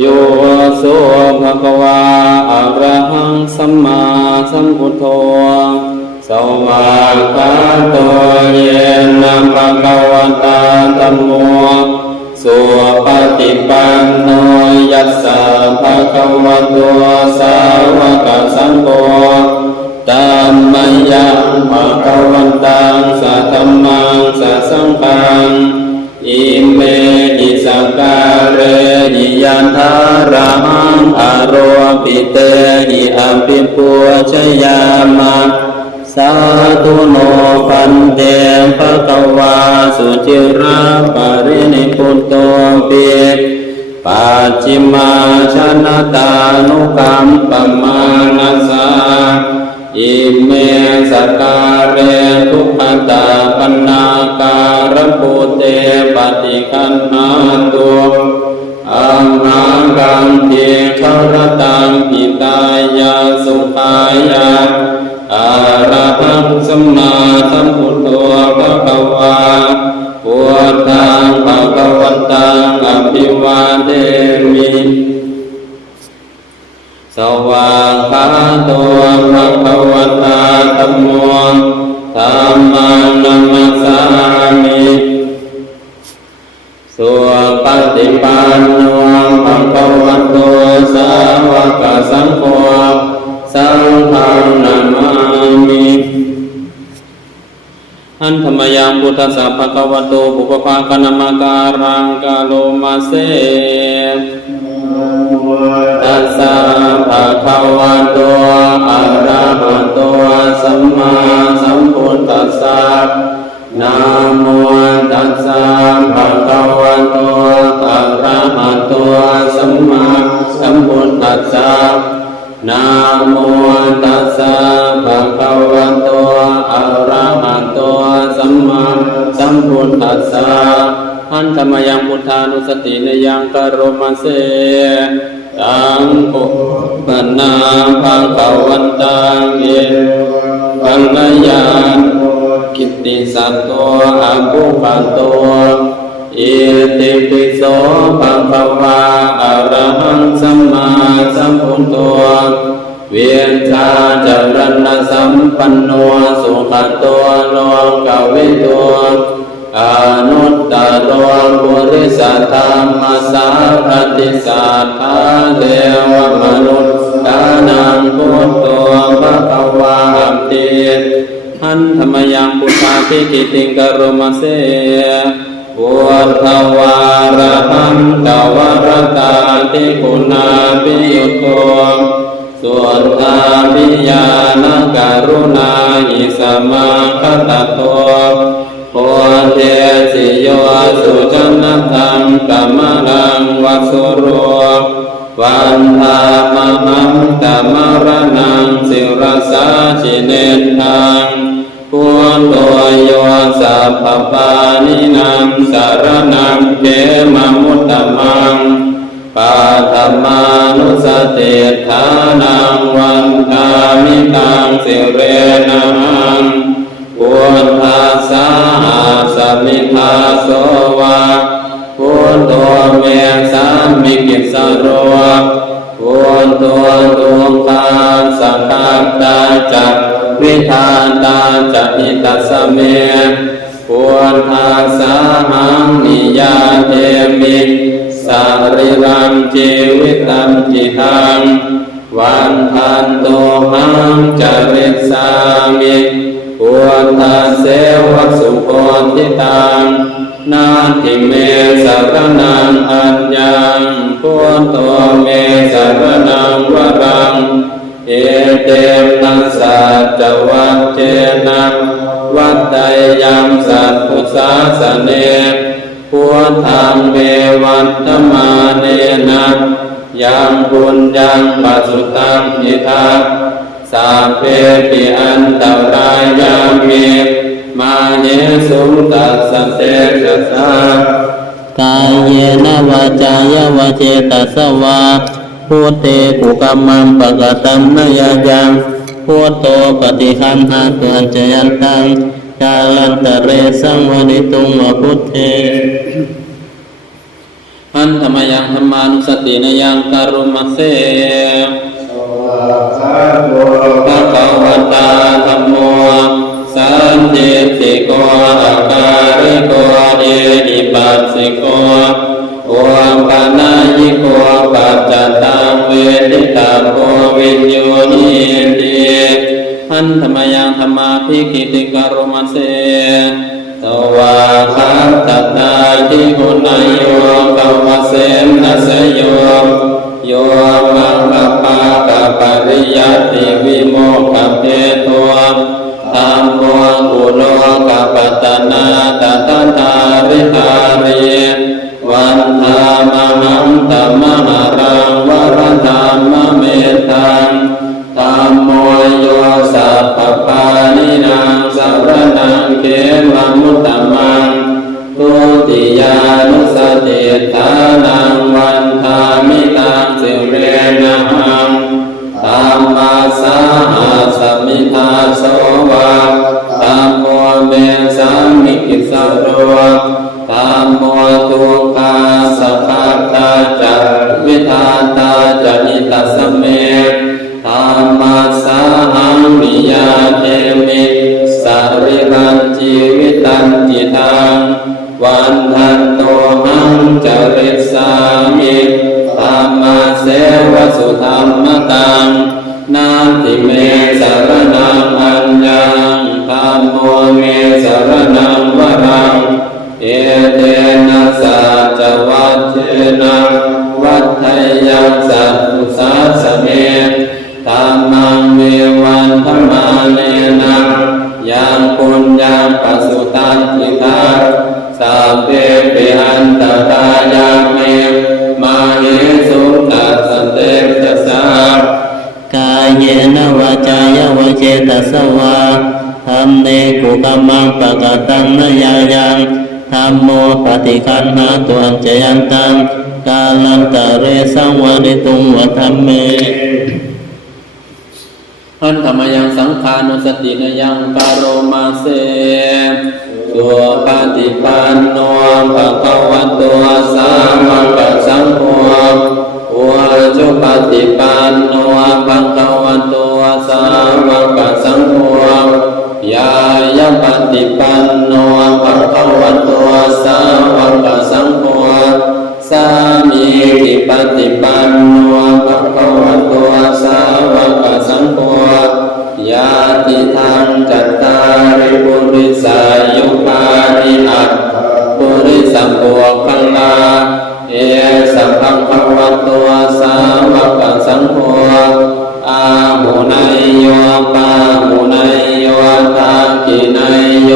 โยโสภะคะวาอะระหังสัมมาสัมพุทโธสวากขาโตเยนะภะคะวะตาธัมโมสุปฏิปันโนยัสสะภะคะวะโตสาวกสังโฆธัมมังยังภะคะวันตังสัทธัมมังสัสสังฆังอิเมหิสักการเรหิยันทารังอโรปิเตหิอัมปิปุชยามะสาธุโนปันเตภะคะวาสุจิราปรินิพุตโตปิปัจฉิมาชนะตานุกัมปมานัสสะอิเมสักการเรทุกขตาปนาการปุเตปฏิคันนาตุอังนากังเทขรตังหิตายาสุขายาอะระหังสัมมาสัมพุทโธภะคะวาพุทธังภะคะวันตังอภิวาเทมิสวากขาโตภะคะวะตาธัมโมธัมมังนัมมัสสามิสุปฏิปันโนภะคะวะโตสาวกสังโฆสังฆังนามามิอันธรรมยังพุทธัสสะภะคะวะโตปุพพะกะนามาการังกาโลมาเสตัสสะภะคะวะโตอะระหะโตสัมมาสัมพุทธัสสะนะโมตัสสะภะคะวะโตอะระหะโตสัมมาสัมพุทธัสสะนะโมตัสสะภะคะวะโตอะระหะโตสัมมาสัมพุทธัสสะอันธรรมยังพุทธานุสตินยังกโรมาเสตังปุปนาภะคะวันตังเอวังยานกิตติสัตโตอะภุคันโตเอติปิโสภะคะวาอะระหังสัมมาสัมพุทโธเวียนชาจรณะสัมปันโนสุขโตโลกวิโตอนุตตรปุริสธรรมสารติสัทธาเทวมนุษย์ตานังพุทโธภะคะวะติอันธรรมยังพุทธาภิกิติงกโรมาเสพุทธวาระหังกวรตาติคุณาภิยุตโตสุตตาภิญาณกรุณาหิสมาคตโตโพเทสิโยสุจนะตังกัมมังวัสุโรวันธามหังกัมรนังสิรสาชิเนตังพุทโธโยสัพพปานินังสารนังเขมมุตตมังปัฏมานุสติฐานังวันทามิตังสิเรนังพุทธัสสะสมิทาโสวะพุทโธเมสามิกิสโรพุทโธตุคาสังฆตาจักวิธาตาจัอิตัสสเมพุทธัสสะหังนิยาเทมิสาริรังชีวิตังจิตังวันทันโตหังจริสามิพุทธเสวะสุโคติตังนาทิเมสรนังอัญญังพุทโธเมสรนังวรังเอเตนะสัจวัจเจนะวัตไตยัมสัพพุสาสเนพุทธังเมวัตตมาเนนะยังบุญยังปัสสุตังอิทัสสัพเพปิอันตรายามิมาเนสุตัสสะเตชะสากายเยนะวาจายวาเจตัสสวาพุทเตกุกัมมังปะกตัมนยายังพุทโตปฏิคันหาตุอัญจยันตังกาลันตะเรสังวนิตุงวะพุทเท อ นธรรมยังธรรมานุสตินยังกรุมเสภะคะวะตาธัมโมสันติติโกอาการิโกเอหิปัสสิโกโอปานายิโกปัจจตังเวทิตาโกวิญโยนิติอันธรรมยังธรรมาภิกิติกรุมเสสวาคัตตตาทิหุนายโยกวเสนัสโยโยมังคปะกะปริยัติวิโมกขเปโตธัมโมกุโลกะปัตตนาตตตาริหาริวันธามหังธัมมหารังวรธัมมเมตังธัมโมโยสัพพปานินางสัพพนังเขมมุตตมังทุติยานุสติฐานังวันธามิตังสิเรนะหังธัมมาสาหัสมิทาโสวะธัมโมเมสามิกิสโรธัมโมทุกขาสัพพตาจักวิทาตาจนิตัสเมธัมมาสาหังนิยาเทมิสาริรันจีวิตันติทังวันทันโตหังจริสามิธัมมาเสวสุธัมมตังนาติเมสารนังอัญญังธัมโมเมสารนังวรังเอเตนะสัจวัชเชนะวัฏฏยังสัตตุสัสเมธัมมังเววันธรรมาเนนะยังปุญญังปัสสุตันติกาสัพเพปิหันตตายาเมมาเหสุตัสสเตจสากายเยนะวาจายวเจตสวาธัมเนกุกัมมังปะกตังนยายังธัมโมปฏิคันหาตุอัญจยันตังกาลันตะเรสังวานิตุงวะธัมเมอันธรรมยังสังขานุสตินยังกโรมาเสสุปฏิปันโนภะคะวะโตสาวกสังโฆอุจุปฏิปันโนภะคะวะโตสาวกสังโฆยายะปฏิปันโนภะคะวะโตสาวกสังโฆสามีจิปฏิปันโนภะคะวะโตสาวกสังโฆญาติทังจัตตาริปุริสายุปานิอัตปุริสัมโภคลาเอสัมภะคะวะโตสาวกสังโฆอาหุนายโยปาหุนายโยทากินายโย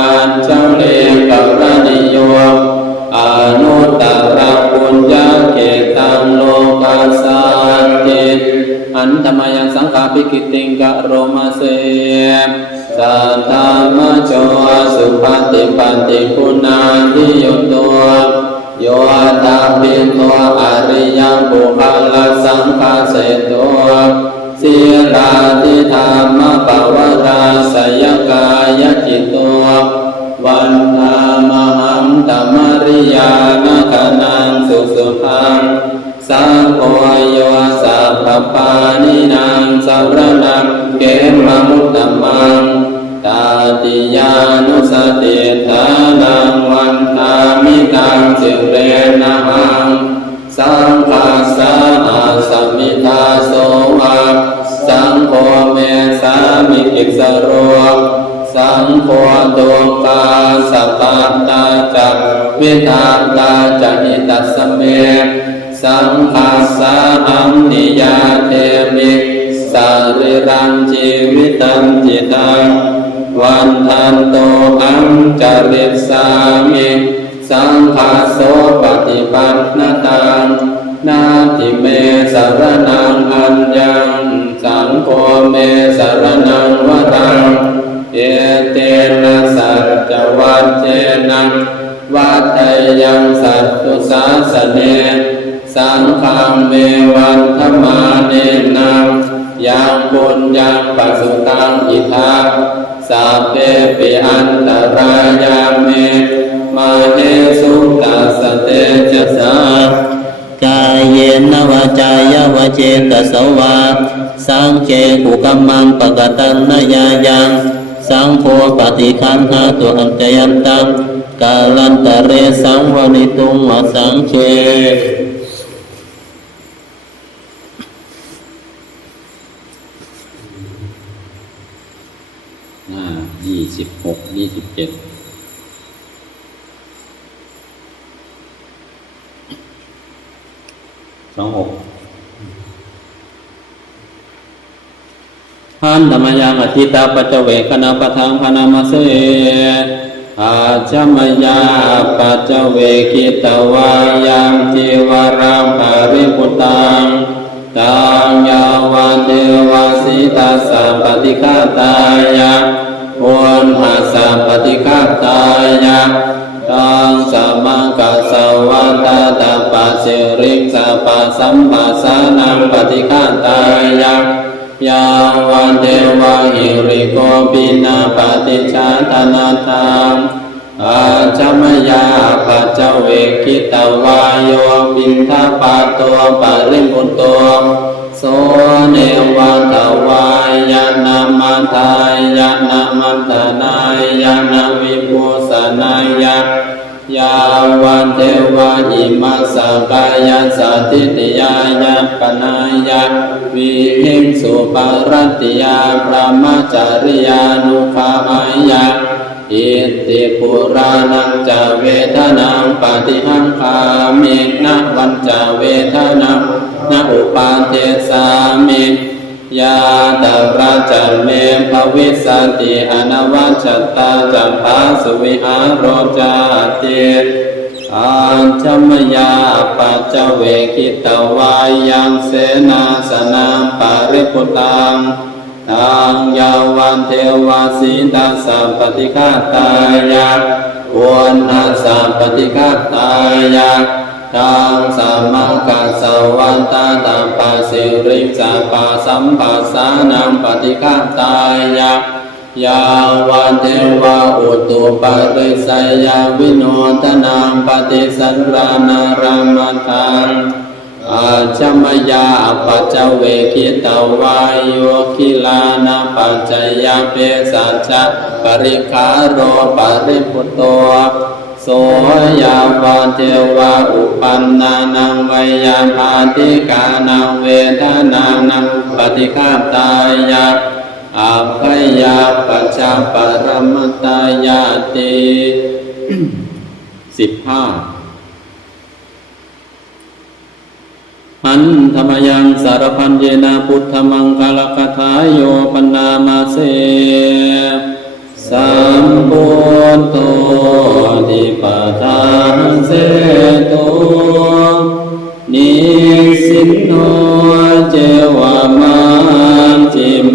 อัญชเลกัรณิโยอนุตตรปุญญเกตังโลกัสสันติอันธรรมยังสังฆาภิกิติงกะโรมาเสสัทธามโชสุปฏิปันติคุณาทิโยโตโยตาปิโตอริยังบุคลสังฆาเสโตศีลาทิธรรมปวาราสยกายจิตโตวันธามหังธรรมริยานะกนังสุสุขังสังโฆโยสัพพปานินางสัพพนังเกมมุตตมังตาติยานุสติฐานังวันธามิตังสิเรนะหังสังฆาสาอาสมิทาโสวะสังโฆเมสามิกิสโรสังโฆตุกาสัพพตาจักวิทาตาจหิตัสเมสังฆาสาหังนิยาเทมิสาริรังชีวิตันจิตังวันทันโตอังจริสามิสังฆาโสปฏิปันนตังนาทิเมสารนังอัญญังสังโฆเมสารนังวรังเอเตนะสัจวัชเชนะวัฏฏยังสัตตุสาสเนสังฆังเมวันธรรมาเนนะยังปุญญังปัสสุตังอิทัส สัพเพปิอันตรายาเมมาเนสุตัสสะเตจะสากายเยนวาจายวเจตสวาสังเกกุกัมมังปะกตันนยายังสังโฆปฏิคันหาตุอัญจยันตังกาลันตะเรสังวนิตุงอสังเค26 27พันธมยังอธิตาปัจเวกนาปทังพนามาเสอาจมยาปัจเวกิตวายังจิวรังภริปุตังตังยาวันเทวสิตัสสะปฏิฆาตายะวนหัสสะปฏิฆาตายะตังสัมมากัสสวัตตาปัสสิริงสัพพสัมปัสสานังปฏิฆาตายะยาวันเทวะหิริโกปินาปฏิชาตนาตังอาจมยาปัจเจเวกิตวายโยปินทปาตัวปริมุตโตโสเนวัตวายานามันทายานามันตนายานาวิปุสนายายาวันเทวะอิมัสสกายาสัตติติยายาปนายาวิหิงสุปารัตติยาพระมจาริยานุภาหายาอิติปุรานังจเวทนังปฏิหังคามินะวันจเวทนังนะอุปาเทสามิยาตราจันเมภวิสติอนวัชตาจัมภาสุวิหารโรจาติอัญชมยาปัจเจเวกิตวายังเสนาสนังปริปุตังตังยาวันเทวสิตัสสะปฏิฆาตายะวนหัสสะปฏิฆาตายะตังสัมมากัสสวัตตาปัสสิริสัพพสัมปัสสานังปฏิฆาตายะยาวันเทวะอุตุปาริสยาวิโนทนังปฏิสันรานารัมตังอาจมยาปัจเจเวกิตวายโยคิลานาปัจจยเปสัจจะปริคาโรปริปุตโตโสยาวะเทวะอุปันนานังไวยาปาติกานังเวทนานังปฏิฆาตายะอัพพยาปัจจปรมัตตายาติ15หันธรรมยังสารพันเยนะพุทธมังคลคทายโยปนามาเสสัมปุตโตทิปทานเสโตนิสินโนเจวามันจิเม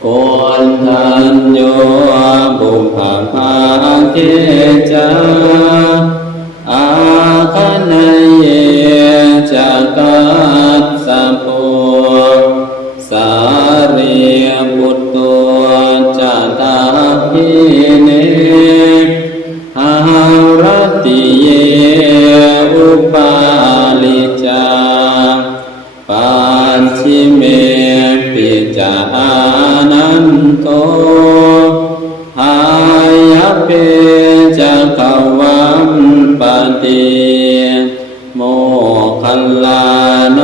โกนทันโยบุพภาเกจาอาคันเยจักขัสสะโพสารีบุตโตจัตตาภิเนหารติเยอุปาลิจาปัจฉิเมปิจานันโตหายเปจักขวัมปติโมคัลลาโน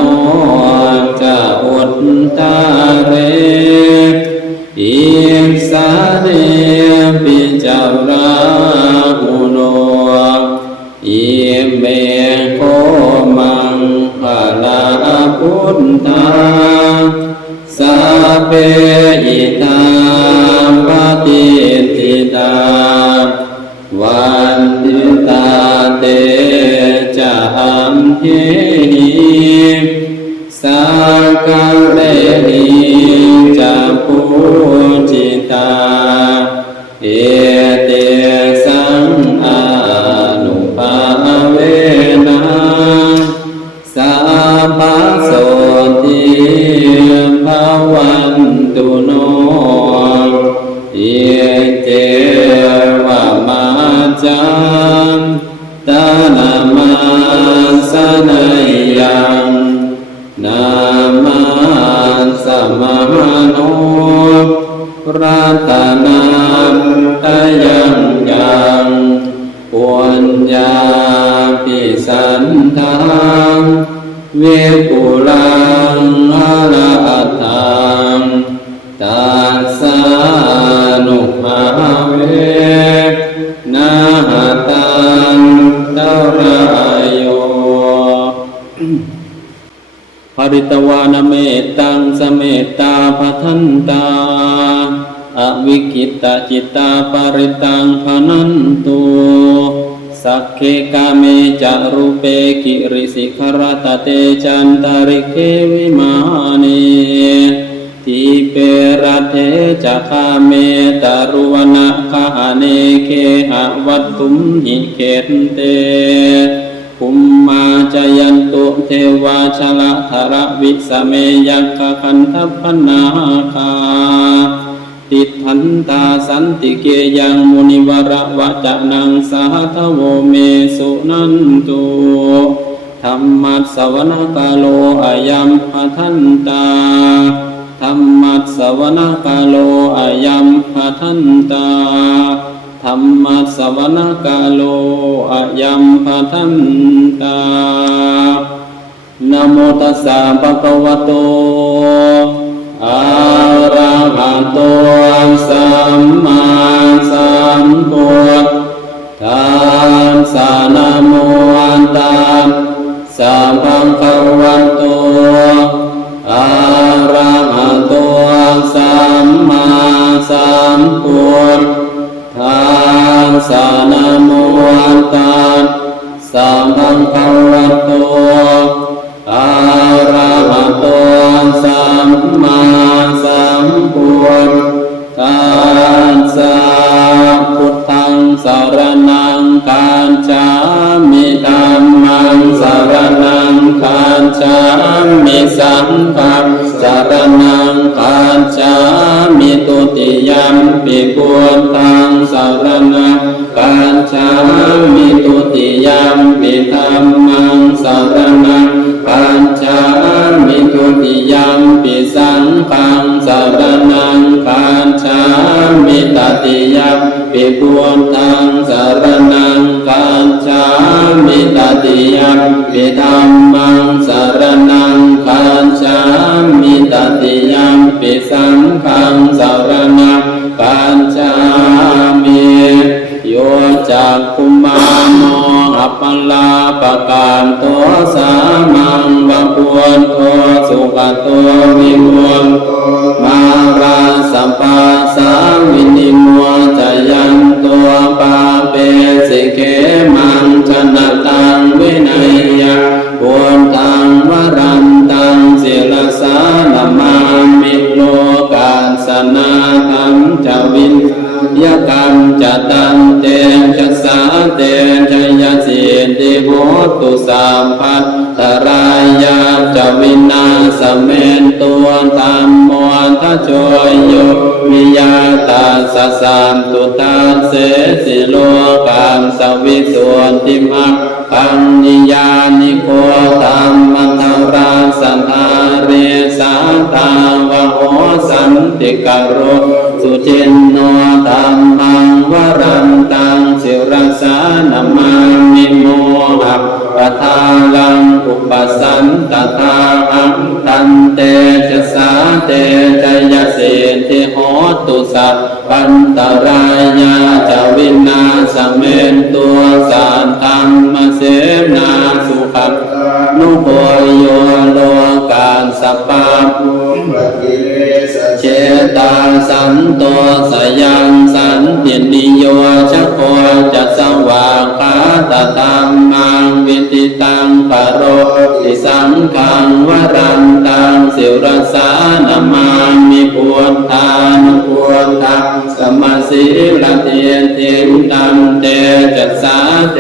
จะอุตตาเรอิสาเนปิจาราหุโนอิเมโคมังภาลาพุทธาสัพเพอิตาปฏิทิตาวันติตาเตจะอัมเหหิสักกะเรหิจะปูจิตาเอเตสังอานุภาเวนะสัพพโสติภวันตุโน อิเตวะมาจังตานามาสนัยยังนามาสมาโนรัตนาตยังยังปุญญาปิสันทังเวปุลังอะระหัตถังตัสสะนุภาเวนะหะตังตระโยภริตวานเมตตังสเมตตาภัทันตาอวิคิตาจิตตาปริตังพนันตุสักเคกาเมจารุเปกิริสิขรตเตจันตาริเควิมานีทิเปรัเทจะคาเมตารุวนะคาเนเคหะวัตตุมหิเขตเตภูมิมาจยันตุเทวาชละธระวิสเมยัคคะคันทัพพนาคาติทันตาสันติเกยังมุนิวระวะจะนังสาทโวเมสุนันตุธรรมัสสวนกาโลอายัมภทันตาธรรมัสสวนกาโลอายัมภทันตาธรรมัสสวนกาโลอายัมภทันตานะโมตัสสะภะคะวะโตอะระหะโตสัมมาสัมพุทธัสสะนะโมตัสสะภะคะวะโตอะระหะโตสัมมาสัมพุทธัสสะนะโมตัสสะภะคะวะโตอะระหะโตสัมมาสัมพุทธัสสะพุทธังสรณังคัจฉามิธัมมังสรณังคัจฉามิสังฆังสรณังคัจฉามิตุติยัมปิพุทธังสรณังคัจฉามิตุติยัมปิธัมมังสรณังคัจฉามิตุติยัมปิสังฆังสรณังคัจฉามิตติยัมปิพุทธังสรณังคัจฉามิตติยัมปิธัมมังสรณังคัจฉามิตติยัมปิสังฆังสรณังคัจฉามิโยจักขุมานโนอัปปลาปะการโตสามังวะปุณโตสุขโตวิมุตโตมาราสัมปัสสาวินิโมจยันตัวปาเปสิเกมังชนะตังวินัยยะปุณตังวรันตังศิลสานามามิโลกาสนาธัมจวินยกรรมจะตันเตจะสาเตจะยสิติโหตุสัมภัตตรายาจะวินาสเมนตัวธรรมโมทัจโจโยวิยาตาสสันตุตาเสสิโลกังสวิสุทธิมัคคังนิยานิโคตัมมัทราสันทาเรสาตาวะโหสันติกโรสุจินโนธัมมังวรันตังสิรสานามามิโมหะปะทาลังอุปสันตถาหังตันเตชะสาเตชยสิทธิโหตุสัพพันตรายาจะวินาสเมนตัวสานธรรมเสนาสุขังนุโพโยโลกาสัพพะเจตาสันโตสยังสันตินิโยชะโคจัสวาคาตตัมมังวิติตังปโรติสังฆังวรันตังสิรสานามามิพุทธานุพุทธังสมาสิลเทเทตัมเตจัสสาเต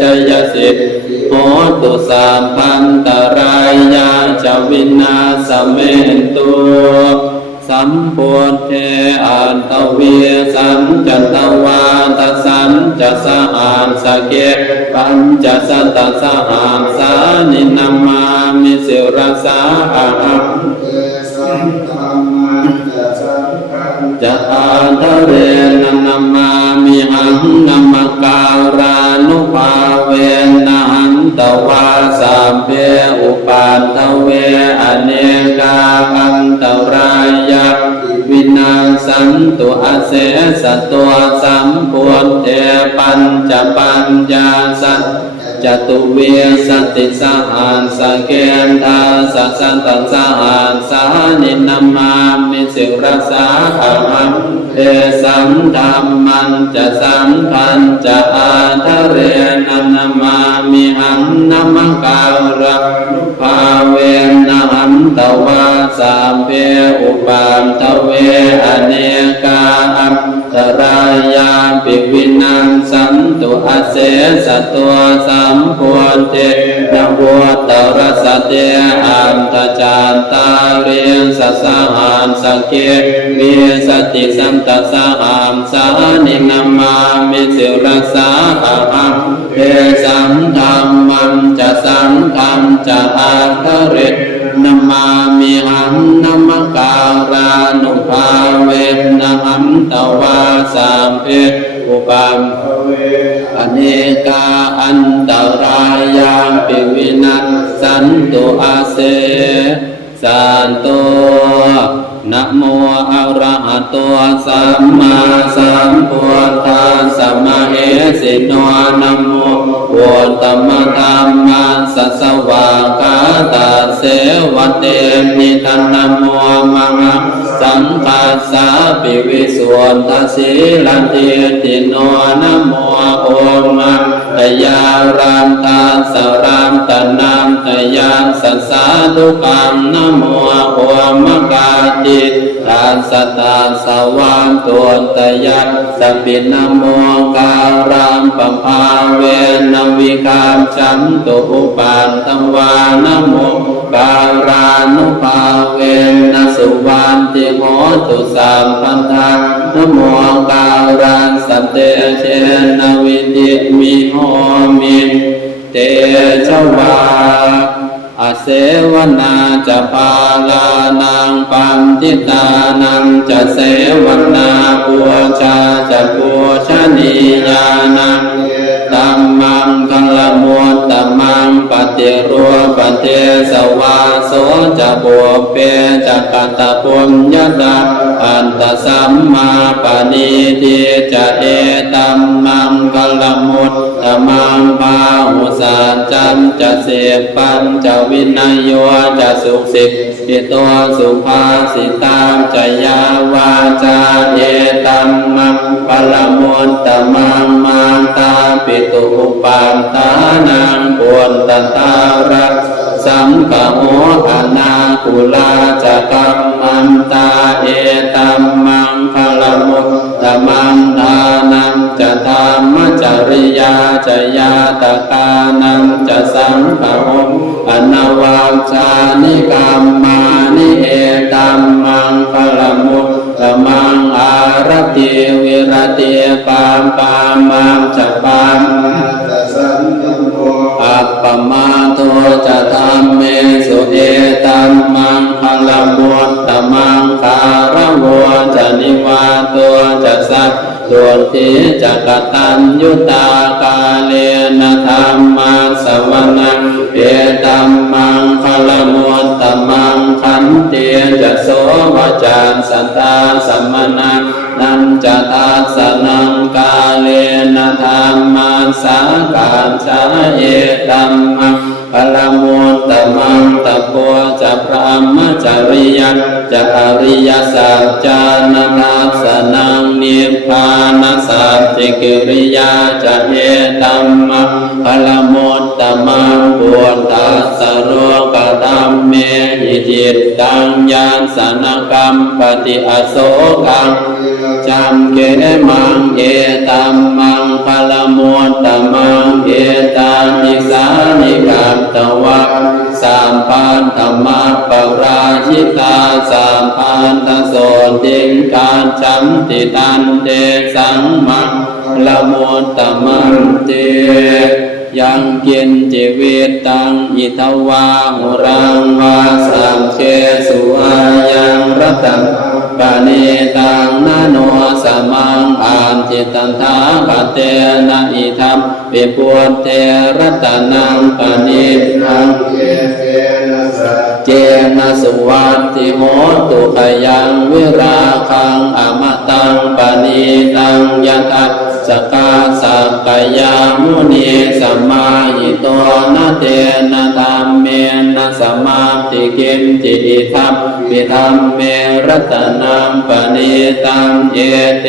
ชยสิทธิโหตุสัพพันตรายาจะวินาสเมนตุสั สัมพุทเทอันตเวียสัมจันตวาตสันจะสหัสสเกปัญจสัตตสหัสสานินามามิสิรสาหังจะอาทะเรนะนามามิหังนามการานุภาเวนะหันตวาสัมเพอุปันตเวอเนกาอันตรายะวินาสันตุอาเสสตัวสัมพุทเทปัญจปัญญาสัจจตุเวสติสหัสสเกณฑาสัสสันตสหัสสานินามามิสิรสาหังเทสัมธัมมันจะสังขันจะอาทะเรนะนามามิหังนามการะภาเวนะหันตวาสัมเพอุปันตเวอเนกาอันตรายาปิวินังสันตุอาเสสตัวสัมพุทเทนะโวตรัสเตอันตจานตาเรียนสัสหัสสเกวิสติสัมตสหัสสานินามามิสิรสาหังเทสัมธัมมันจะสังฆัมจะอาทะเรนะมามิหังนามการานุภาเวนะหันตวาสัมเพอุปัมอเนกาอันตรายาปิวินัสสันตุอาเสสันโตนะโมอะระหะโตสัมมาสัมพุทธัสสะมะเหสิโนนะโมพุทธมธัมมัสสะสวากาตาเสวะเตมิทันนะโมมังสังคัสสะปิวิสุทธัสสิลันติติโนนะโมโอมะตยารันตัสสะรัมตนัมตยัสสะสาธุกังนะโมโอมะกาติตัสสะตัสสะวันตุตยัสสะปินะโมการัมปภาเวนะวิคัมจันตุอุปันตวานะโมการานุภาเวนะสุวันติโหตุสัมปันธานะโมการังสัตเตเชนะวิติมิโหมิเตชวาอาเสวนาจะปาลานังปันติตานังจะเสวนาปูชาจะปูชนียานังตัมมังคัลละมุตตมังปฏิรูปเทสวาโสจะบุพเพจะกัตตะปุญญาตาอันตสัมมาปณิทิจะเอตัมมังคัลละมุตตมังภาหุสัจจันจะเสปัญจะวินัยโยจะสุขสิทธิตัวสุภาสิตาจะยาวาจาเอตัมมังคัลละมุตตมังมาตาปิตุอุปันตานังปุณตตารักสังฆโหอนาคุลาจะกัมมันตาเอตัมมังคัลละมุตตมังทานังจะธรรมจริยาจะยาตกานังจะสังฆโหอนวัชชานิกรรมานิเอตัมมังคัลละมุตตมังอารติวิรติปามปามังจะปามอัปปมาโตจะธรรมเมสุเอตัมมังคัลละมุตตมังคารโวจะนิวาโตจะสัตตุติจะกตัญยุตากาเลนะธัมมาสวนังเอตัมมังคัลละมุตตมังขันติจะโสวจานสันตาสัมมนังนันจะทัสสนังกาเลนะธัมมาสาการชาเอตัมมังคัลละมุตตมังตะโพจะพระมจริยันจะอริยสัจจานังลักษณังนิพพานสัจจิกิริยาจะเอตัมมังคัลละมุตตมังปุถตัสสะโรกตัมเมหิจิตตังยานสนกรรมปฏิอโศกังจัมเกมังเอตัมมังคัลละมุตตมังเอตานิสานิกัตตวะสัมปา ธรรมะปราชิตาสัมพันธโสติงการฉันติตันเตสังมังละมุตตมังเตยังกินจิวิตตังอิทวาหุรังวาสังเคสุอายังรัตังปานิตังนาโนสมังอันจิตันทาปเตนะอิทัมปิปุตเตรัตนังปานิตังเจนะสุวัตติโหตุขยังวิราคังอมตังปานิตังยะทัสสกาสักกายามุนีสัมมาหิโตนะเตนะธัมเมนะสัมมาทิกิมจิอิทัมปิธัมเมรัตนังปณิตังเยเต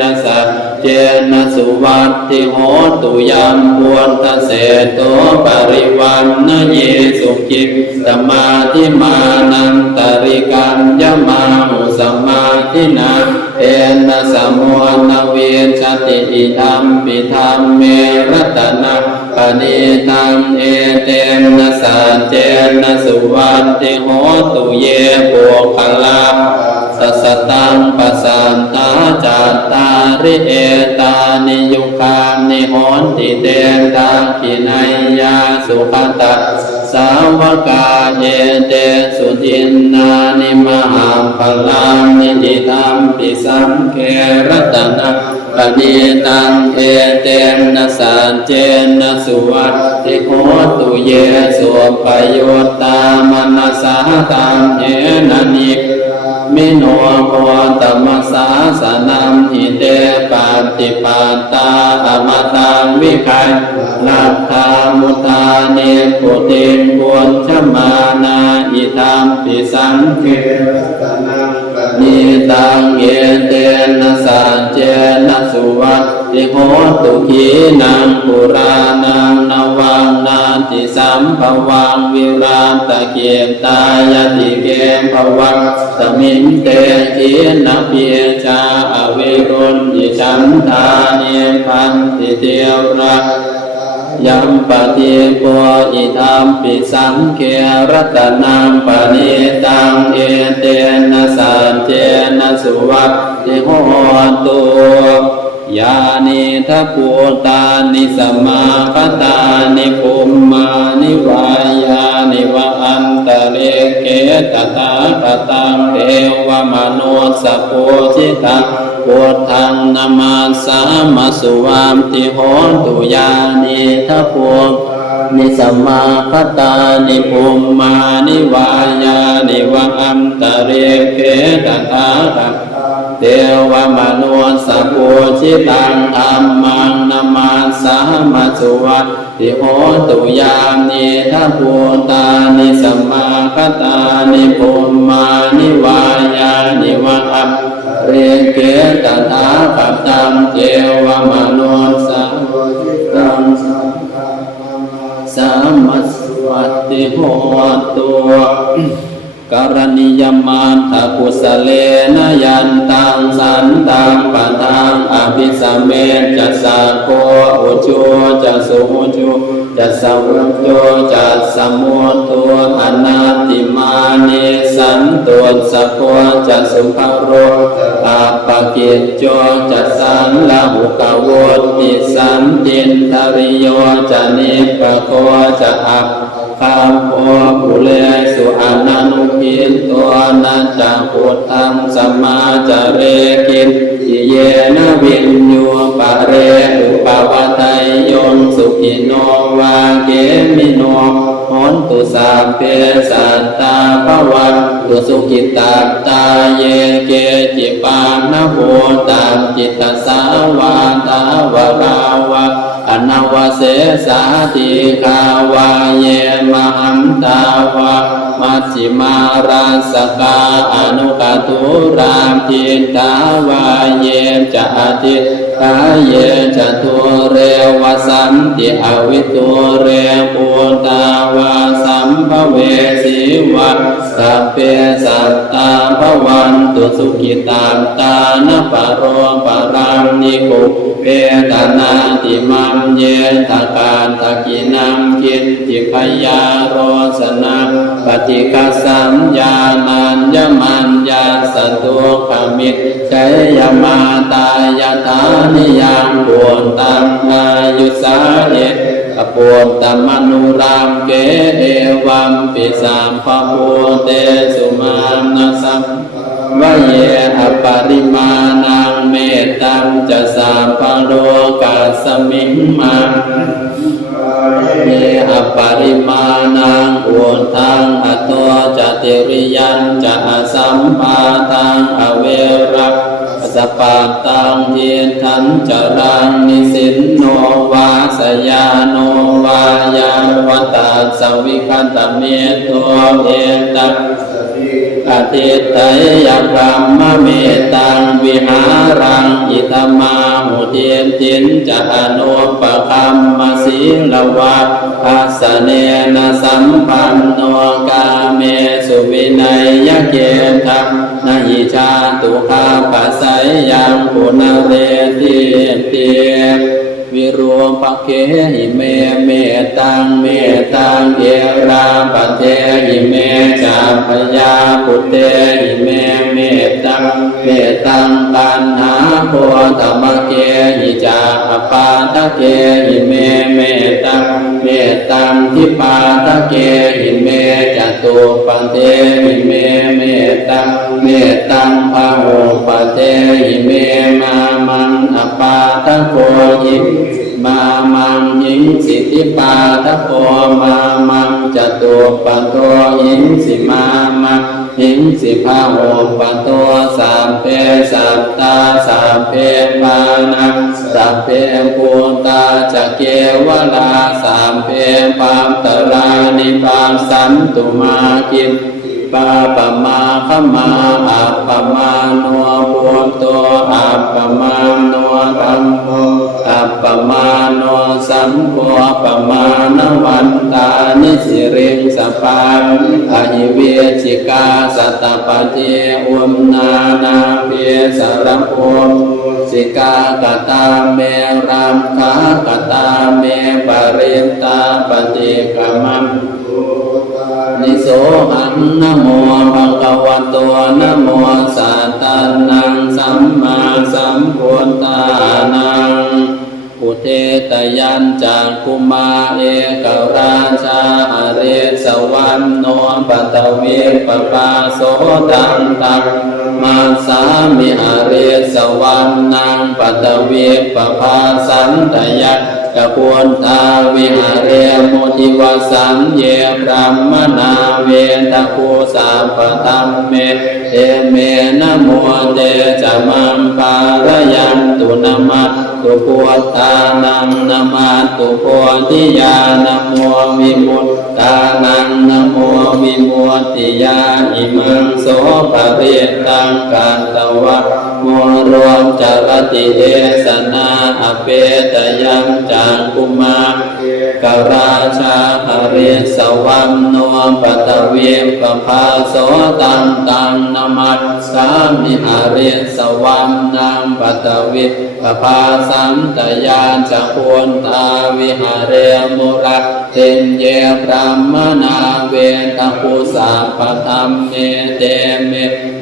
นะสัจเจนะสุวัตติโหตุยัมพุทธเสโตปริวันนะเยสุขิสมาธิมานันตริกันยมามุสมาธินาเอนะสมุนเวชติอิธัมปิธัมเมรัตนังปณิตังเอเตนะสัจเจนะสุวัตติโหตุเยปุคลาสัสตังปัสสันตาจัตตาริเอตานิยุคานิโหนติเตตังกินัยยาสุขตาสาวกาเยเตสุทินนานิมหาภลังนิจิตัมปิสัมเครัตนะปณิตังเอเตนะสัจเจนะสุวัตติโหตุเยสุปโยตามนัสสะตังเยนะนิมิโนโพตมัสสาสนัมหิเตปาติปาตาอมตังวิคัยลัทธามุทาเนปุตินบุญชมานาอิธัมปิสังเครัตนังปณิตังเยเตนะสัจเจนะสุวัตติโหตุขีนังปุรานังนวังนาติสัมภวังวิราตเกตายติเกภวังสมิงเตขีนะเปียจาอเวรุณยิฉันทานิพันติเทวรายัมปฏิปัวอิธัมปิสังเครัตนังปณิตังเอเตนะสัจเจนะสุวัตติโหตุยานิทัพพุตานิสัมมาคตานิภูมมานิวายานิวะอันตเรเกตตาคตังเทวมนุสสปุจิตังพุทธังนามาสามาสุวามติโหตุยานิทัพพุนิสัมมาคตานิภูมมานิวายานิวะอันตเรเกตตาคเทวมนุสสปุจิตังธัมมังนามาสามาสุวัตติโหตุยานิทัพพุตานิสัมมาคตานิภูมมานิวายานิวะอัปเรเกตถาคตังเทวมนุสสปุจิตังสามาสุวัตติโหตุการณิยมันทกุสเลนะยันตังสันตังปะทังอภิสเมจัสสะโคอุจุจัสสุอุจุจัสสะอุจุจัสสะมุตตุอนัตติมานิสันตุสะโคจัสสุภโรอาปะกิจโจจัสสังละหุกโวติสันตินทริโยจะนิปะโคจะอัปคำโอปุเลสุอนันุกินตัวนัจจพุทธังสัมมาจาเรกินทิเยนะวินโยปะเรอุปวัตยโยนสุขิโนวาเกมิโนโหนตุสาเพสัตตาภวันตุสุขิตาตาเยเกจิปานะโหตังจิตตสาวาตาวราวะอนาวเสสาติคาวาเยมหันตาวะมัชฌิมาราสกาอนุกตุรามทิตาวาเยจะอธิกาเยจะทุเรวสันติอวิทุเรปุตาวาสัมภเวสีวัสสัพเพสัตตาภวันตุสุขิตาตานปโรปรังนิโกเวทนาติมังเยตการตะกินังคิ กินติพยาโรสนะปฏิกัสสัญญานัญญมัญญาสัตตุขมิตใจยมาตายตานิยังปุณตังอายุสาเอปุณตมนุรามเกเอวัมปิสัมภพุเตสุมานัสสัมวะเยอปริมาณังเมตตังจะสัพพโลกัสสมิงมังเยอปริมาณังอุทังอโตจติริยัญจะสัมปาตังอเวรักสปัตตังเยทันจรังนิสินโนวาสยาโนวายาวัตตาสวิคันตเมโตเอตังอธิตยกรรมเมตังวิหารังอิตมาหุเทียนตินจะอนุปคัมมศีลวะภัสสเนนะสัมปันโนกาเมสุวินัยยเกทังนาหิชาตุคาปัสสยังปุณเรติเตวิรูปะเกหิเมเมตังเมตังเอราปะเทหิเมจาพยาปุเตหิเมเมตังเมตังปัญหาโพธรรมเกหิจาปาทะเกหิเมเมตังเมตังทิปาทะเกหิเมจตุปันเทหิเมเมตังเมตังพะโหปะเทหิเมมามังอปาทะโกหิมามังหิงสิทิปาทะโกมามังจตุปันโตหิงสิมามังหิงสิพะโหปันโตสามเพสัตตาสามเพปานังสามเพภูตาจะเกวลาสามเพปามตรานิพานสันตุมาคินปาปมาขมาอัปปมาโนภูโตอัปปมาโนธัมโมอัปปมาโนสัมโฆปมาณวันตานิสิริงสปังอหิเวชิกาสัตตปะเทอุมนานาเพียสารโพสิกากตาเมรัมขากตาเมปริตตาปฏิกรรมังนิโสหังนะโมภะคะวะโตนะโมสัตตานังสัมมาสัมพุทธานังอุเทตยัญจากคุมาเอกราชาหเรสวรรณโนปัตเวปปาโสตังตังมาสามิหเรสวรรณังปัตเวปปาสันตยักะพุนทาวิหารเรมุทิวสัมเยพรหมนาเวทะภูสาปตัมเมเอเมนะโมเตจะมังปารยังตุนะมัตตุพุทธานังนะมัตตุโพธิญาณโมวิมุตตานังนะโมวิมุตติญาอิมังโสภะเรตังกันตวะโมรวมจารติเทศนาอเปตยังจากกุมากราชาหเรสวัมโนปัตเวปภาโสตังตังนมัสสามิหเรสวัมนังปัตเวปภาสัมตยานจักพุนตาวิหารเรมุรักเทนเยพรหมนาเวทะภูสาปธัมเมเตเม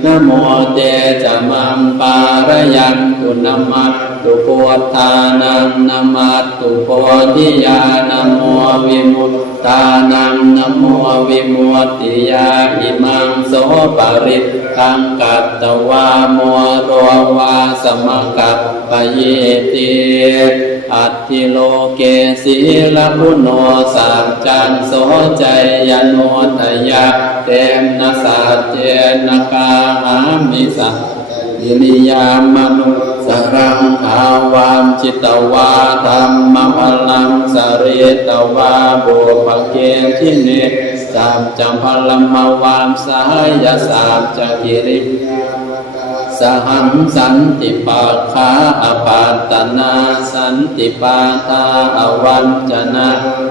นะโมเตจะมังปารยังตุนะมัตตุพุทธานังนะมัตตุโพธิญาณโมวิมุตตานังนะโมวิมุตติญาอิมังโสปริตตังกัตตวาโมโรวาสมกัปปะเยติอัตถิโลเกศีลพุโนสัจจันโสใจยโนทยะเตมนะสัจเจนะกาหามิสัอิริยามนุสรังขาวามจิตวาธรรมพลังสริตวาบุปเกทิเนสามจัมพลัมมวามสายสามจักิริส สหังสันติปัฏฐาอปัตตนาสันติปาทาอวัญจนะ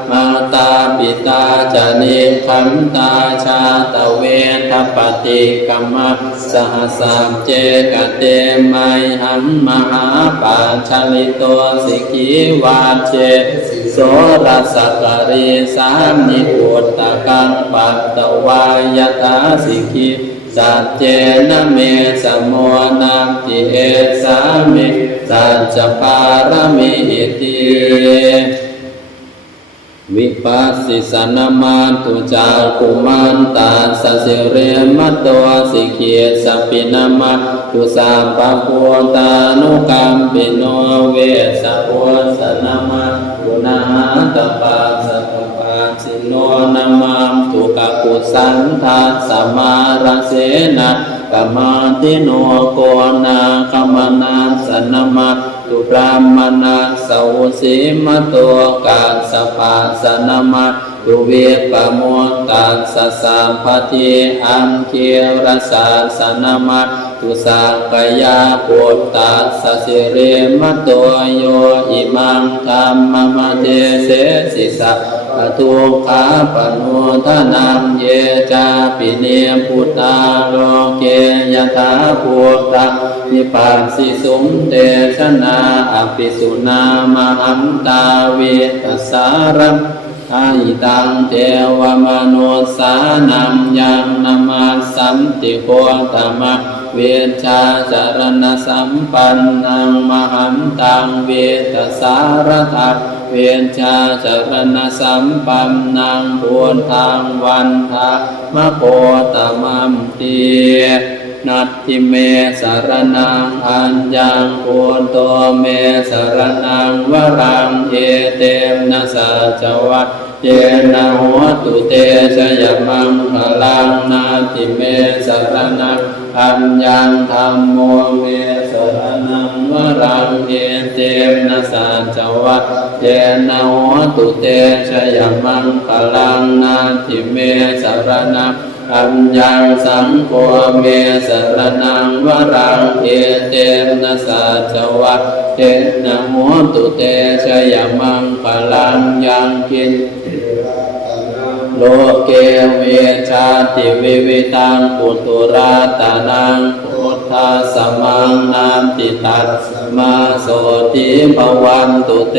มาตาปิตาจเนขันตาชาตเวทปฏิกัมมะสหสามเจกเตมัยหัมมหาปัญชลิโตสิกิวาเจโสรัสกริสานิปุตตะกังปัตตวายตาสิกิสัจเจนะเมสมโมนัมติเอสามิสัจจปารมิอิติวิปัสสิสนมาตุจากุมันตาสสิเรมัตโตสิเกียสปินามาตุสามปะพุตานุกัมปิโนเวสะโพสนามาตุนาตปัสสะปะสิโนนามาตุกะกุสันทัสสมาราเสนะกมมาติโนโกนาคมนาสนามาตุพรามนาสาวสีมตัวกาสปาสนามาตุเวปโมตัสสะสัมปทิอังเคียรสาสนามาตุสักกายาปุตตัสสะสิเรมตัวโยอิมังธัมมมะเทเสสิสะปทุขาปนุทนังเยจาปิเนพุทธาโลเกยถาพุทธนิปัสสิสุมเตชนาอภิสุนามหัมตาเวตัสสารังอาหิตังเทวมนุสานังยังนามาสัมติโกตมะเวชาจารณสัมปันนังมหัมตังเวตัสสารทัเวชาจารณสัมปันนังพุทธังวันทามะโพตมัมตินัตถิเมสารนังอัญญังปุตโตเมสารนังวรังเอเตมนะสัจวัตเยนะโหตุเตชยมังคลังนาทิเมสารนังอัญญังธัมโมเมสารนังวรังเอเตมนะสัจวัตเยนะโหตุเตชยมังคลังนาทิเมสารนังอัญญังสังโฆเมสรนังวรังเอเตนะสัจวัตเตนะโหตุเตชยมังคลังยังคินโลเกเวชาติวิวิตังปุตุราตานังพุทธาสมังนามติตัสมาโสติภวันตุเต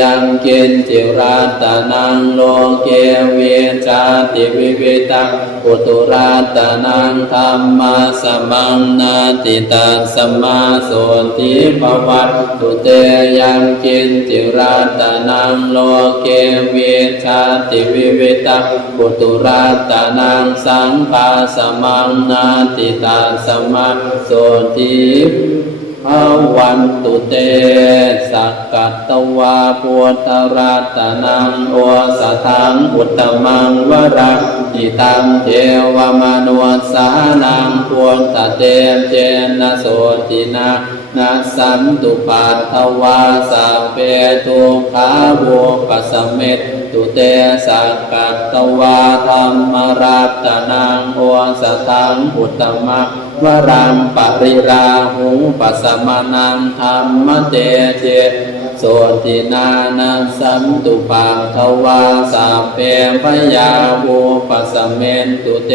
ยังกินจิราตานังโลเกเวชาติวิวิตังปุตุราตานังธรรมาสมังนาติตัสมาโสติภวันตุเตยังกินจิราตานังโลเกเวชาติวิวิตังปุตุราตานังสังฆาสมังนาติตาสมังโสติภวันตุเตสักกัตตวาปุตตราตานังโอสถังอุตตมังวรังอิตังเทวมนุสานังพุทธเตเจนะโสตินานัสสันตุปัตถวาสัพเพทุกขาวุปสัมเมตตุเตสักกัตตวาธัมมรัตนังโอสถังอุตตมังวรังปริราหุปัสสมานังธรรมเตเจโสตินานัสสันตุปัตถวาสัพเพพยาวุปสัมเมตตุเต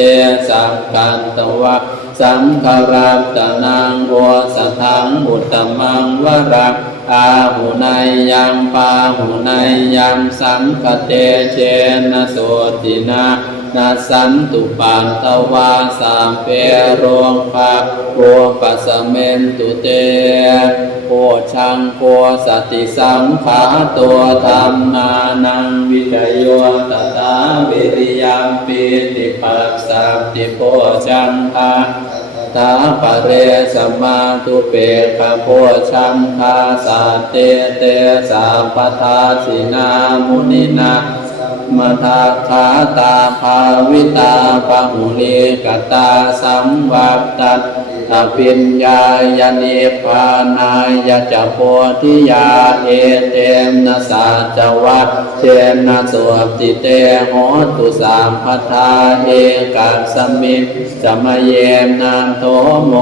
สักกัตตวาสังฆรัตนังโอสถังอุตตมังวรังอาหุนายยังปาหุนายยังสังฆเตเชนะโสตินานัสสันตุปัตถวาสัพเพโรภะโวปัสสเมนตุเตโพชังโพสติสังขาตัวธรรมานังวิจโยตถาวิริยัมปิติปัสสัมติโพชังคาตาปะเรสมาตุเปกะโพชังคาสาเตเตสาปทาสินามุนินามัทาคาตาภาวิตาปะหุลิกตาสัมวัตตัตถปิญญายนิพพานายะจะโพธิยาเอเตมนะสัจวัตเชนะสุติเตโหตุสามพัทธาเอกัสสมิสมเยนะโตโม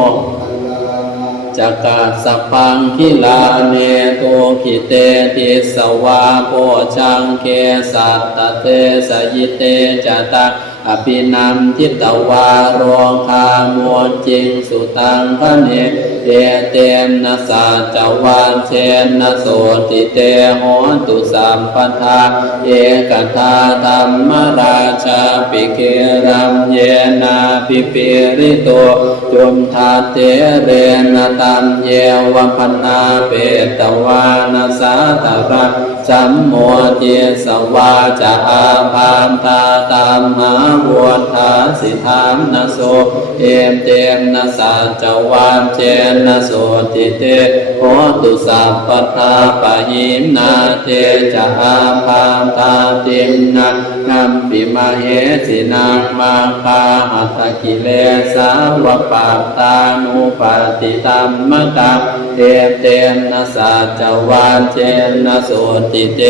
จักกัสสพังคิลาเนโตขิเตติสวาโพชังเคสัตตเทสยิเตจตะอภินันทิตวารองคามวลจิงสุตังพระเนเอเตมนะสาจวานเชนนะโสติเตโหตุสัมปทาเอกทาธรรมราชาปิเกรัมเยนาปิปิริโตจุมทาเตเรนะตัมเยวพันนาเปตวานาสาตระสัมโมทิสวาจาอาภามตาตามหาวัวทาสิธามนะโสเอมเตมนะสาจวานเจนนะโสติเตโหตุสัพพทาปะหิมนาเตจาอาภามตาติมนะนัมปิมาเหสินามาคาหัตถกิเลสาวะปาตานุปาติตัมมะตังเอมเตมนะสาจวานเจนนะโสติเต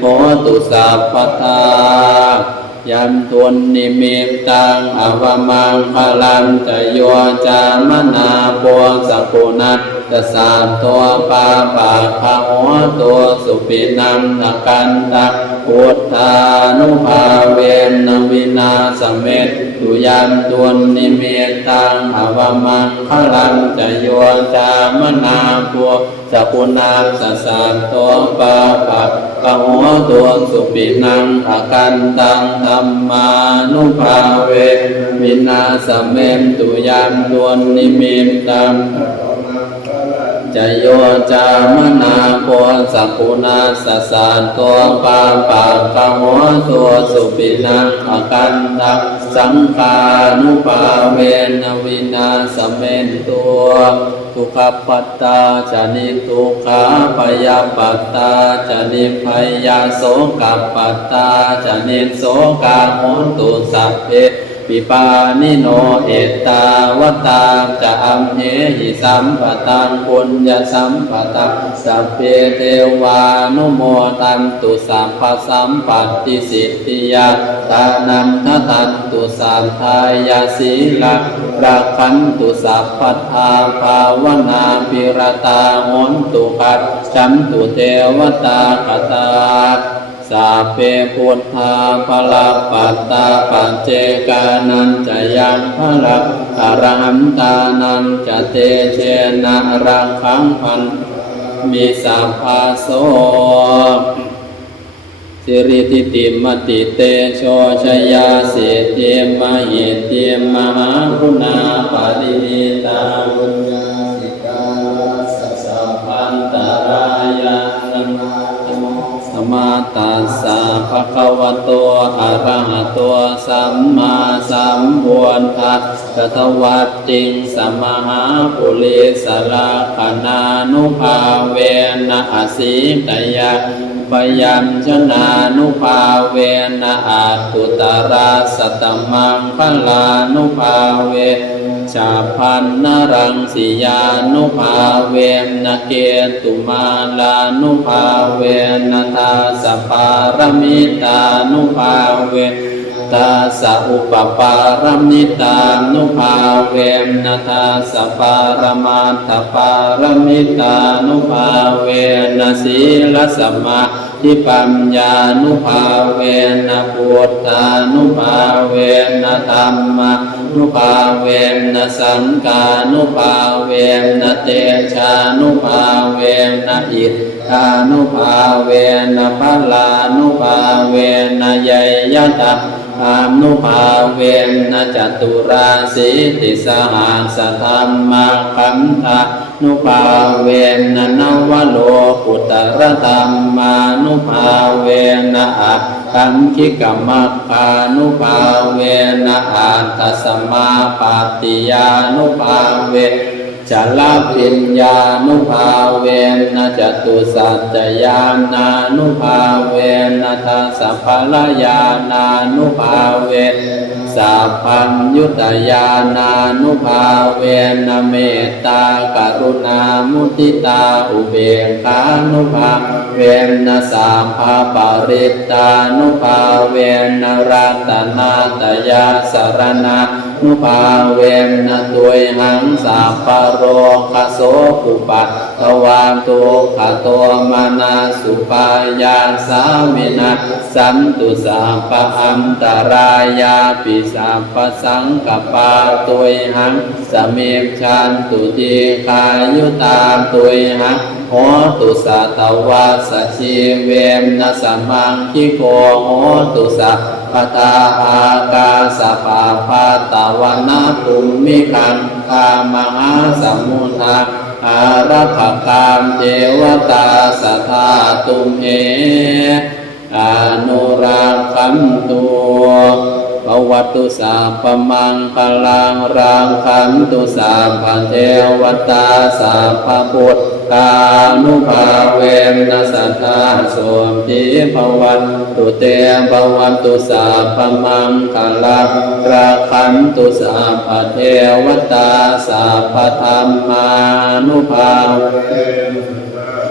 โหตุสัพพทายันตุนนิมิตตังอวมังพลังจะโยจามนาโพสกุณัตสานตัวปาปาคาหัวตัวสุปินังนกันตะพุทธานุภาเวนวินาสเมตตุยันตุนนิมิตตังอวมังพลังจะโยจามนาโพสกุณัตสานตัวปาปาคาหัวตัวสุปินังอกันตังธรรมานุภาเววินาสเมมตุยันตวนนิมิตตังจะโยจามนาโพสกุณาสสานตัวปาปาคาหัวตัวสุปินังอกันตังสังฆานุภาเวนวินาสเมนตัวทุกขปัตตาจานิทุกขาปยาปัตตาจานิพยาโสกัปปัตตาจานิโสกาโหตุสัพเพปิปานิโนเอตาวตาจะอัมเหหิสัมปตังปุญญสัมปตังสัพเพเทวานุโมทันตุสัพพสัมปัตติสิทธิยาตานัมททันตุสัมทายาสีลักรักขันตุสัพพัทธาภาวนาปิรตาโหนตุปัจจัมตุเทวตาคตาสัพเพพุทธาภลปัตตาปัจเจกานันจะยังภลอรหันตานันจะเตเชนะรังขังพันมิสัพพาโสสิริติติมติเตโชชยาสิทธิมหิทธิมหาคุณาปารินิตาบุญญาสิกาสัสสะพันตรายานังสมาตัสสะภะคะวะโตอะระหะโตสัมมาสัมพุทธัสสะตวัตติงสมหาปุริสละขณานุภาเวนะอสิตยาปยัญชนะนุภาเวนะอาตุตระสัตตมังพลานุภาเวชาพันนรังสิยานุภาเวนะเกตุมาลานุภาเวนะทาสปารมิตานุภาเวตาสะอุปปารมิตานุภาเวนะทาสปารมาทปารมิตานุภาเวนะศีลสัมมาทิปัญญานุภาเวนะพุทธานุภาเวนะธัมมานุภาเวนะสังฆานุภาเวนะเตชานุภาเวนะอิทธานุภาเวนะพลานุภาเวนะยัยยะตาอานุภาเวนะจตุราสีติสหัสธัมมาคันธานุภาเวนะนวโลกุตรธัมมานุภาเวนะอัตถังคิกมัคคานุภาเวนะอัตตสัมมาปัตติยานุภาเวจลปิญญานุภาเวนะจตุสัจจญาณานุภาเวนะทัสสะภลญาณานุภาเวสัพพัญญุตญาณานุภาเวนะเมตตากรุณามุทิตาอุเบกขานุภาเวนะสัพพะปริตตานุภาเวนะ รัตนาตยาสรณานุภาเวนะตุยหังสัพพโรคโสปุปัตตวาตุขโตมานาสุปายาสามินาสันตุสัพพอันตรายาปิสัพพสังกปาตุยหังสมิจฉันตุติขายุตาตุยหังโหตุสัตวาสชีเวนะสัมมังคิโกโหตุสัพพตาอากาสปาภาตวนาภูมิคันธามหาสมุทาอารักขคามเทวตาสัทธาตุมเหอนุรักขันตุภวัตุสัพพมังคลังรังขันตุสัพพเทวตาสัพพพุทธานุภาเวนะสัทธาโสมทิภวันตุเตภวันตุสัพพมังคลังรังขันตุสัพพเทวตาสัพพธรรมานุภา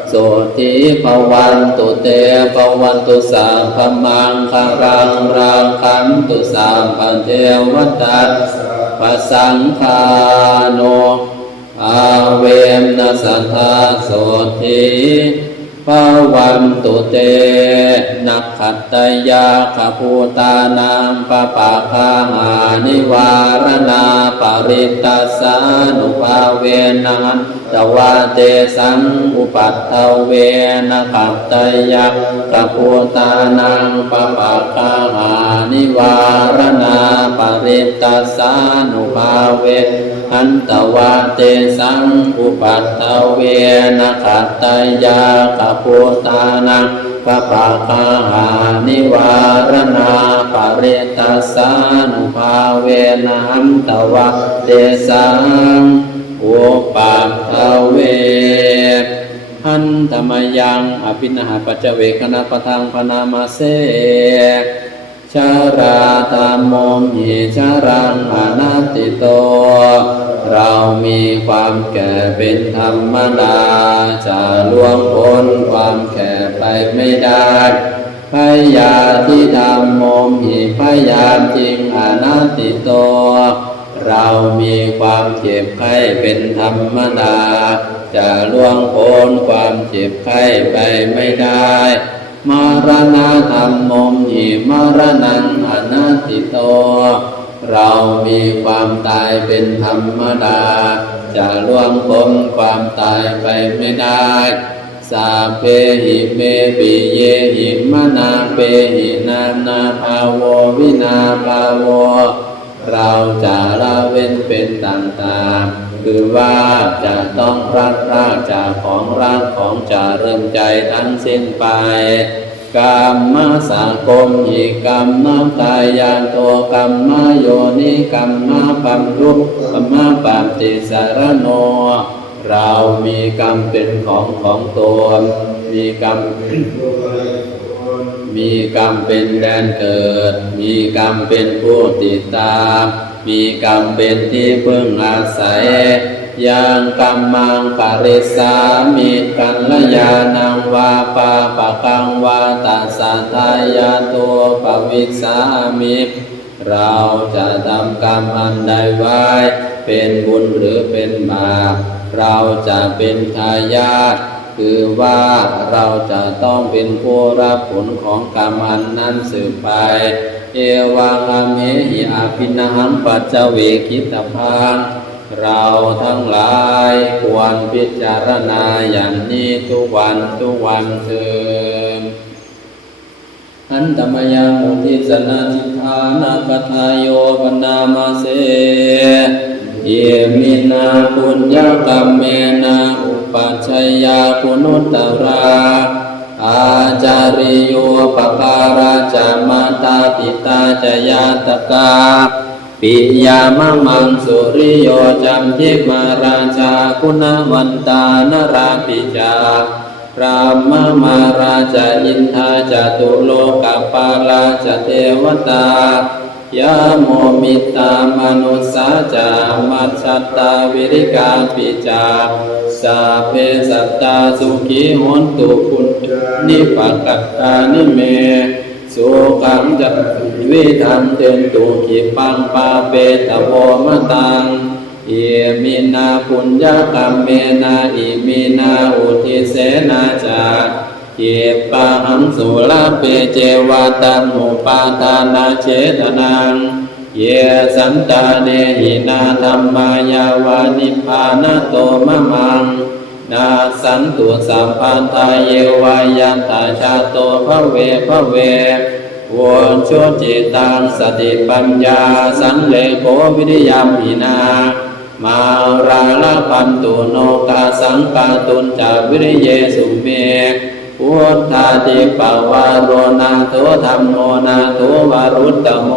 โสทิภวันตุเตภวันตุสัพพมังคลังรังขันตุสัพพเทวตาปสังฆาโนอาเวนะสัทธาโสทิภวันตุเตนักขัตตยาขภูตานังปะปะคาหานิวารณาปริตตัสสานุภาเวนะตวะเตสังอุปัฏฐเวนะขัตตยาขภูตานังปะปะคาหานิวารณาปริตตัสสานุภาเวอันตวะเตสังอุปัฏฐเวนะขัตตยาขภูตานังปะปะคาหานิวารณาปริตตัสสานุภาเวนะอันตวะเตสังอุปัฏฐเวหันธรรมยังอภินหาปัจเจเวคณะปะทังพนามาเสชาราธรรมโมหิชารังอนัตติโตเรามีความแก่เป็นธรรมดาจะล่วงพ้นความแก่ไปไม่ได้พยาธิธรรมโมหิพยาธิอนัตติโตเรามีความเจ็บไข้เป็นธรรมดาจะล่วงพ้นความเจ็บไข้ไปไม่ได้มรณะธรรมโมหิมรณังอนัตติโตเรามีความตายเป็นธรรมดาจะล่วงพ้นความตายไปไม่ได้สาเพหิเมปิเยหิมนาเปหินานาภาโววินาภาโวเราจะละเว้นเป็นต่างๆคือว่าจะต้องพลัดพรากจากของรักของจารึงใจทั้งสิ้นไปกรรมสังคมหิกรรมตายานโตกรรมโยนิกรรมปัมรุกรรมปัมติสารโนเรามีกรรมเป็นของตนมีกรรมเป็นแดนเกิดมีกรรมเป็นผู้ติดตามมีกรรมเป็นที่พึ่งอาศัยยังกัมมังปริสามิกัลยาณังวาปาปะกังวาตัสสะทายาโตปวิสามิเราจะทำกรรมอันใดไว้เป็นบุญหรือเป็นบาปเราจะเป็นทายาทคือว่าเราจะต้องเป็นผู้รับผลของกรรมอันนั้นสืบไปเอวังอเมหิอาภินหังปัจเจเวคิตพังเราทั้งหลายควรพิจารณาอย่างนี้ทุกวันเถิดอันตมยังมุทิสนาทิธานาคทายโยปนามาเสเยมินาปุญญกรรมเมนะอุปัชฌยาคุณุตตราอาจาริโยปการาจามาตาปิตาจยาตกาปิยามะมังสุริโยจัมยิมาราชาคุณวันตานราปิจาพระมมาราชาอินทาจตุโลกปาราชเทวตายาโมมิตามนุสาจามัชฌัตตาวิริกาปิจาสาเพสัตตาสุขีโหนตุคุณนิปักกัตตานิเมส สุขังจะวิทันเตนตุขิปังปาเปตโวมตังเอมินาปุญญกรรมเมนาอิมินาอุทิเสนาจาเยปะหังสุลาเปเจวาตันมุปาทานาเจตนังเยสันตาเนหินาธัมมายาวานิพพานโตมะมังนาสันตุสัพพันธาเยวายันตาชาโตภเวภเววนโชจิตังสติปัญญาสันเลโกวิริยมหินามาราลปันตุโนกาสังกาตุนจาวิริเยสุเมพุทธาติปวารโรนาโตธรรมโมนาโตวารุตตโม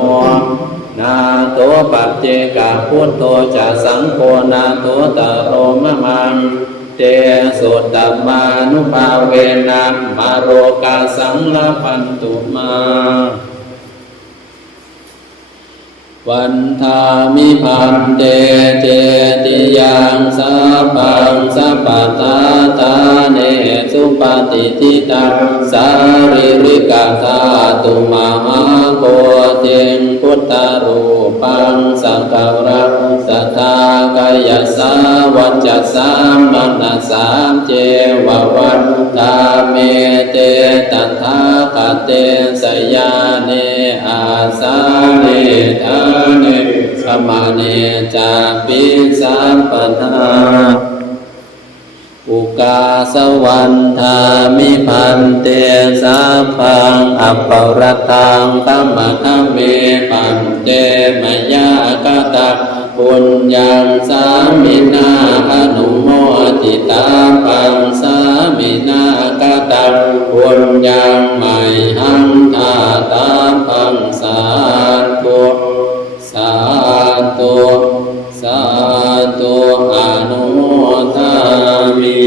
นาโตปัจเจกะพุทโธจะสังโฆนาโตตโรมะมังเตสุตตมานุภาเวนะมาโรกาสังลปันตุมาวันทามิพันเตเจติยังสัพพังสัพพตาตาเนสุปฏิทิตังสาริริกธาตุมหาโกเจงพุทธรูปังสังฆรังสัทธากายสาวัจจสามมนสามเจววัฏตาเมเตตัทธาคเตสยาเนอาสาเนทาเนสมาเนจาปิสัมปทาอุกาสวันธามิพันเตสัพพังอัปปรตังธัมมะคัมเมปันเตมยากตังปุญญังสามินาอนุโมทิตาปังสามินากตังปุญญังไมหังทาตาปังสาธุสาธุสาธุอนุโมทามิ